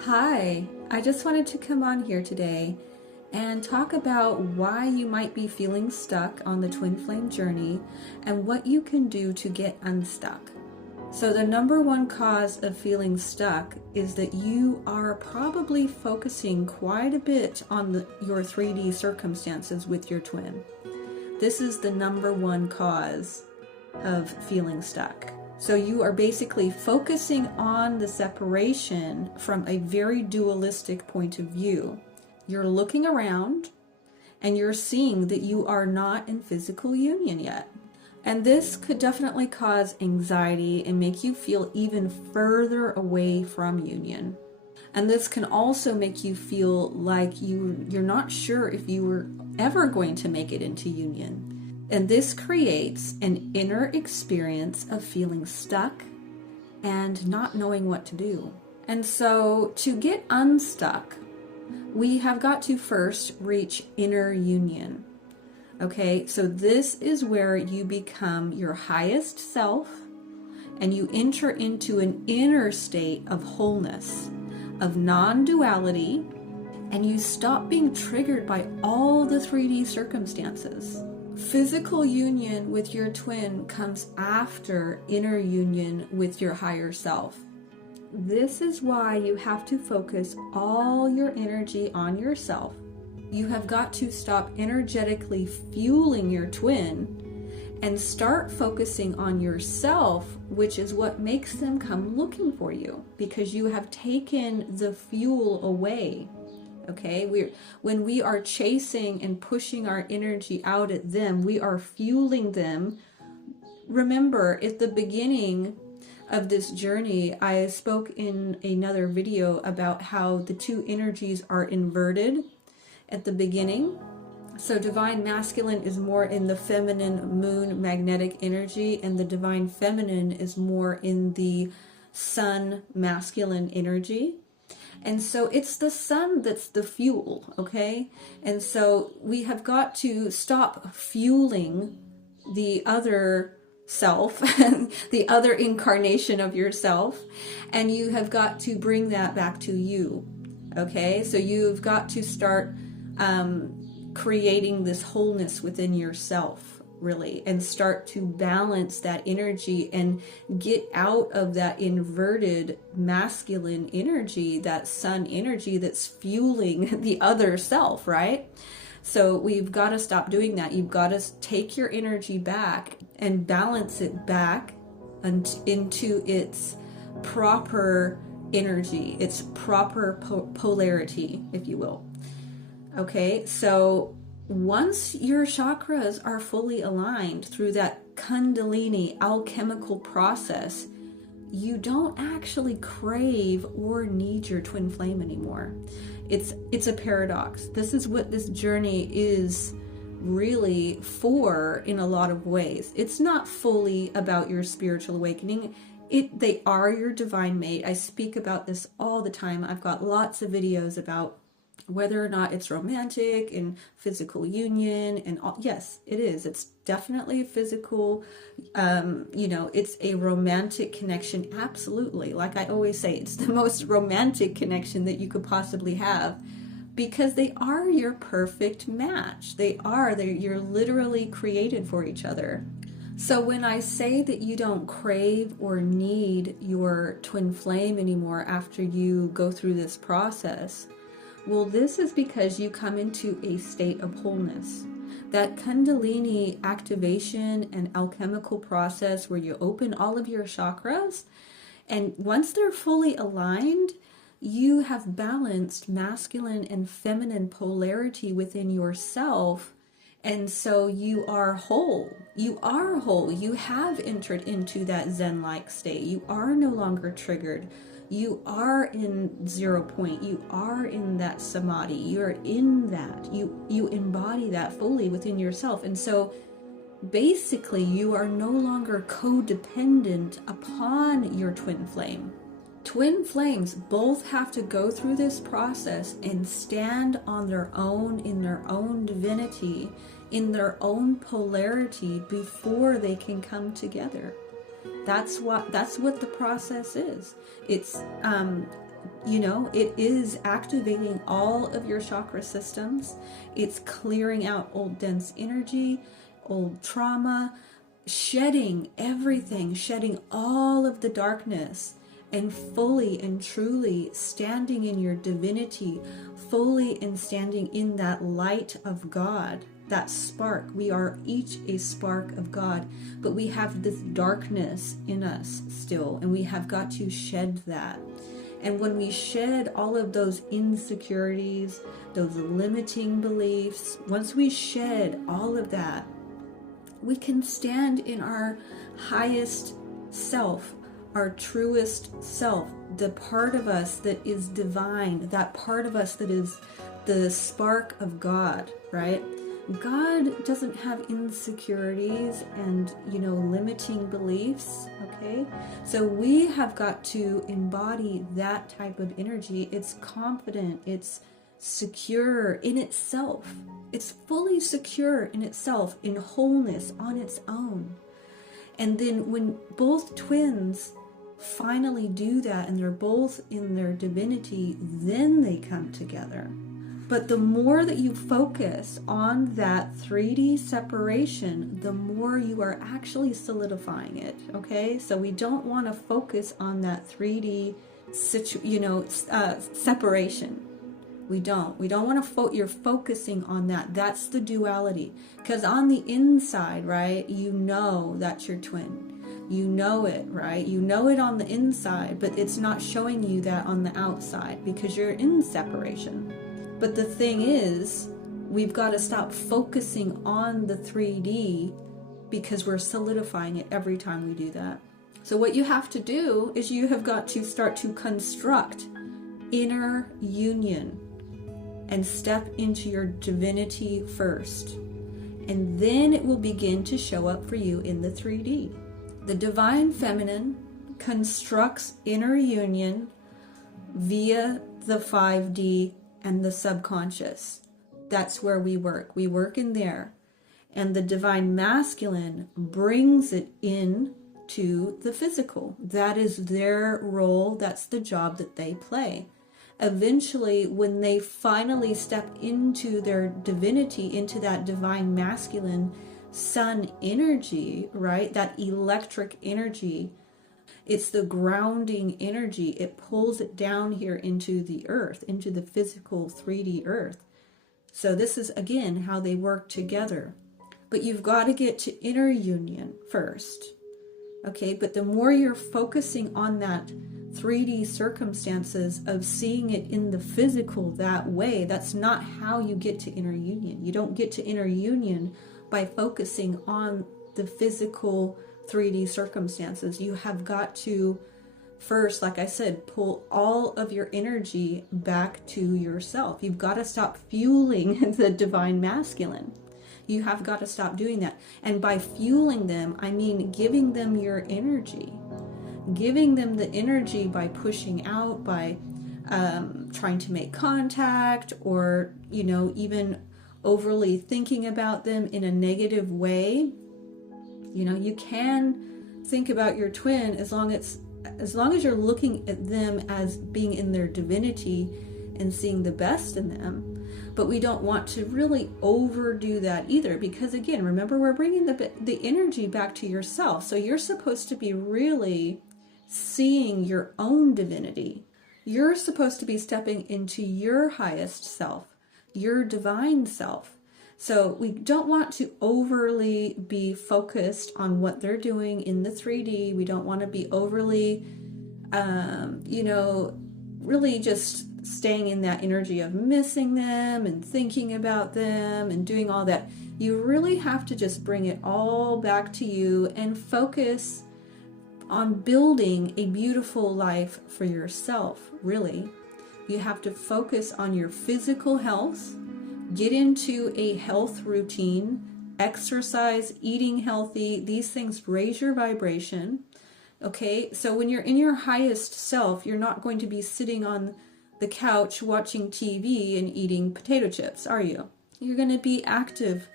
Hi, I just wanted to come on here today and talk about why you might be feeling stuck on the twin flame journey and what you can do to get unstuck. So, the number one cause of feeling stuck is that you are probably focusing quite a bit on your 3D circumstances with your twin. This is the number one cause of feeling stuck. So you are basically focusing on the separation from a very dualistic point of view. You're looking around and you're seeing that you are not in physical union yet. And this could definitely cause anxiety and make you feel even further away from union. And this can also make you feel like you're not sure if you were ever going to make it into union. And this creates an inner experience of feeling stuck and not knowing what to do. And so to get unstuck, we have got to first reach inner union. Okay, so this is where you become your highest self and you enter into an inner state of wholeness, of non-duality, and you stop being triggered by all the 3D circumstances. Physical union with your twin comes after inner union with your higher self. This is why you have to focus all your energy on yourself. You have got to stop energetically fueling your twin and start focusing on yourself, which is what makes them come looking for you, because you have taken the fuel away. Okay, when we are chasing and pushing our energy out at them, we are fueling them. Remember, at the beginning of this journey, I spoke in another video about how the two energies are inverted at the beginning. So divine masculine is more in the feminine moon magnetic energy, and the divine feminine is more in the sun masculine energy. And so it's the sun that's the fuel, okay? And so we have got to stop fueling the other self, the other incarnation of yourself, and you have got to bring that back to you, okay? So you've got to start creating this wholeness within yourself, really, and start to balance that energy and get out of that inverted masculine energy, that sun energy that's fueling the other self, right? So we've got to stop doing that. You've got to take your energy back and balance it back into its proper energy, its proper polarity, if you will. Okay, so once your chakras are fully aligned through that Kundalini alchemical process, you don't actually crave or need your twin flame anymore. It's a paradox. This is what this journey is really for in a lot of ways. It's not fully about your spiritual awakening. They are your divine mate. I speak about this all the time. I've got lots of videos about whether or not it's romantic and physical union and all. Yes, it is. It's definitely physical. It's a romantic connection. Absolutely. Like I always say, it's the most romantic connection that you could possibly have, because they are your perfect match. You're literally created for each other. So when I say that you don't crave or need your twin flame anymore after you go through this process, well, this is because you come into a state of wholeness. That Kundalini activation and alchemical process where you open all of your chakras, and once they're fully aligned, you have balanced masculine and feminine polarity within yourself. And so you are whole. You are whole. You have entered into that Zen-like state. You are no longer triggered. You are in 0 point. You are in that samadhi. You're in that. You embody that fully within yourself. And so basically you are no longer codependent upon your twin flame. Twin flames both have to go through this process and stand on their own, in their own divinity, in their own polarity before they can come together. That's what the process is. It's it is activating all of your chakra systems. It's clearing out old dense energy, old trauma, shedding everything, shedding all of the darkness, and fully and truly standing in your divinity, fully and standing in that light of God, that spark. We are each a spark of God, but we have this darkness in us still, and we have got to shed that. And when we shed all of those insecurities, those limiting beliefs, once we shed all of that, we can stand in our highest self, our truest self, the part of us that is divine, that part of us that is the spark of God, right? God doesn't have insecurities and, limiting beliefs, okay? So we have got to embody that type of energy. It's confident, it's secure in itself. It's fully secure in itself, in wholeness on its own. And then when both twins finally do that and they're both in their divinity, then they come together. But the more that you focus on that 3D separation, the more you are actually solidifying it, okay? So we don't want to focus on that 3D separation. We don't want to you're focusing on that. That's the duality. Because on the inside, right, that's your twin. You know it, right? You know it on the inside, but it's not showing you that on the outside because you're in separation. But the thing is, we've got to stop focusing on the 3D because we're solidifying it every time we do that. So what you have to do is you have got to start to construct inner union and step into your divinity first. And then it will begin to show up for you in the 3D. The divine feminine constructs inner union via the 5D and the subconscious. That's where we work. We work in there. And the divine masculine brings it in to the physical. That is their role. That's the job that they play. Eventually, when they finally step into their divinity, into that divine masculine sun energy, right? That electric energy, it's the grounding energy. It pulls it down here into the earth, into the physical 3D earth. So this is, again, how they work together. But you've got to get to inner union first. Okay, but the more you're focusing on that 3D circumstances of seeing it in the physical that way, that's not how you get to inner union. You don't get to inner union by focusing on the physical 3D circumstances. You have got to first, like I said, pull all of your energy back to yourself. You've got to stop fueling the divine masculine. You have got to stop doing that. And by fueling them, I mean giving them your energy. Giving them the energy by pushing out, by trying to make contact, or, even overly thinking about them in a negative way. You can think about your twin as long as you're looking at them as being in their divinity and seeing the best in them. But we don't want to really overdo that either, because again, remember, we're bringing the energy back to yourself. So you're supposed to be really seeing your own divinity. You're supposed to be stepping into your highest self, your divine self. So we don't want to overly be focused on what they're doing in the 3D. We don't want to be overly, really just staying in that energy of missing them and thinking about them and doing all that. You really have to just bring it all back to you and focus on building a beautiful life for yourself, really. You have to focus on your physical health, get into a health routine, exercise, eating healthy. These things raise your vibration. Okay, so when you're in your highest self, you're not going to be sitting on the couch watching TV and eating potato chips, are you? You're going to be active.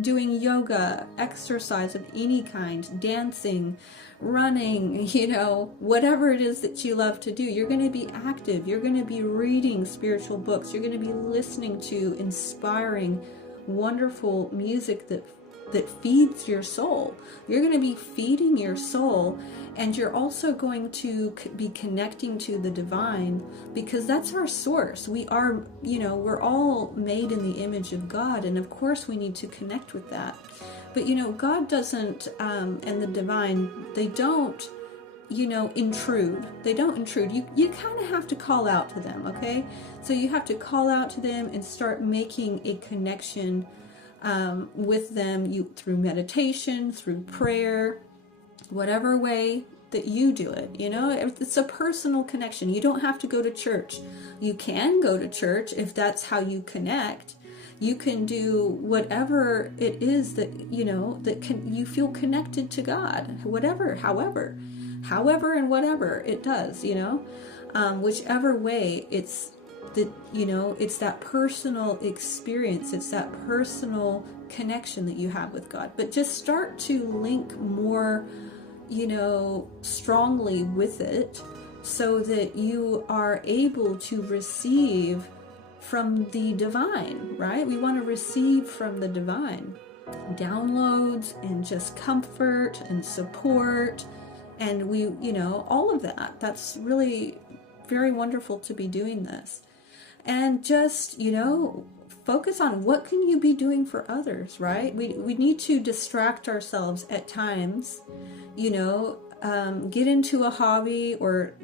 doing yoga, exercise of any kind, dancing, running, whatever it is that you love to do. You're going to be active. You're going to be reading spiritual books. You're going to be listening to inspiring, wonderful music that feeds your soul. You're going to be feeding your soul, and you're also going to be connecting to the divine, because that's our source. We are, we're all made in the image of God, and of course we need to connect with that. But God doesn't, and the divine, they don't, intrude. They don't intrude. You kind of have to call out to them, okay? So you have to call out to them and start making a connection with them, through meditation, through prayer, whatever way that you do it. It's a personal connection. You don't have to go to church. You can go to church if that's how you connect. You can do whatever it is that you feel connected to God, however and whatever it does, whichever way. It's that personal experience, it's that personal connection that you have with God. But just start to link more, strongly with it, so that you are able to receive from the divine, right? We want to receive from the divine downloads and just comfort and support, and we, all of that. That's really very wonderful to be doing this. And just, focus on what can you be doing for others, right? We need to distract ourselves at times, get into a hobby, or,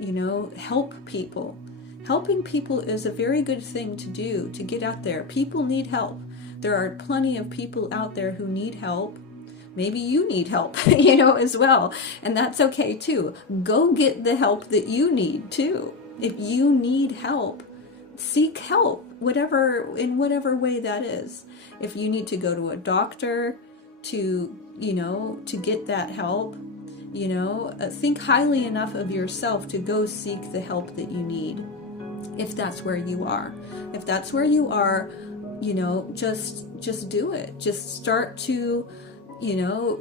help people. Helping people is a very good thing to do, to get out there. People need help. There are plenty of people out there who need help. Maybe you need help, as well. And that's okay too. Go get the help that you need too. If you need help, seek help, in whatever way that is. If you need to go to a doctor to get that help, think highly enough of yourself to go seek the help that you need. If that's where you are. If that's where you are, just do it. Just start to,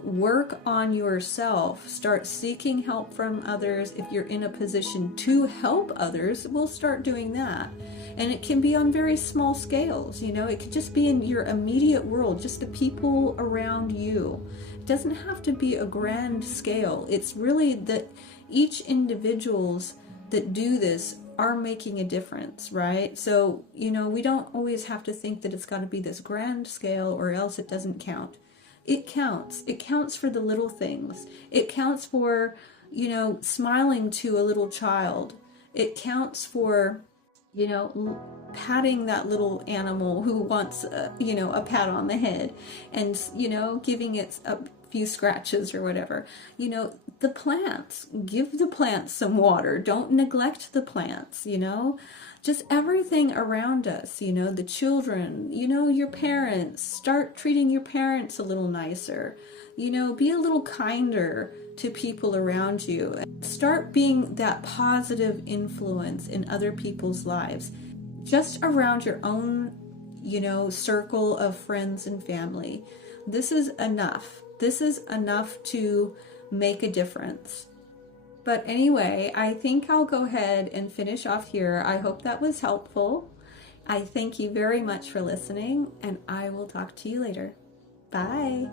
work on yourself. Start seeking help from others. If you're in a position to help others, we'll start doing that. And it can be on very small scales. It could just be in your immediate world, just the people around you. It doesn't have to be a grand scale. It's really that each individuals that do this are making a difference, right? So, we don't always have to think that it's got to be this grand scale, or else it doesn't count. It counts. It counts for the little things. It counts for, smiling to a little child. It counts for, patting that little animal who wants, a pat on the head, and, giving it a few scratches or whatever. The plants, give the plants some water. Don't neglect the plants, just everything around us, the children, your parents. Start treating your parents a little nicer, be a little kinder to people around you. Start being that positive influence in other people's lives, just around your own, circle of friends and family. This is enough. This is enough to make a difference. But anyway, I think I'll go ahead and finish off here. I hope that was helpful. I thank you very much for listening, and I will talk to you later. Bye.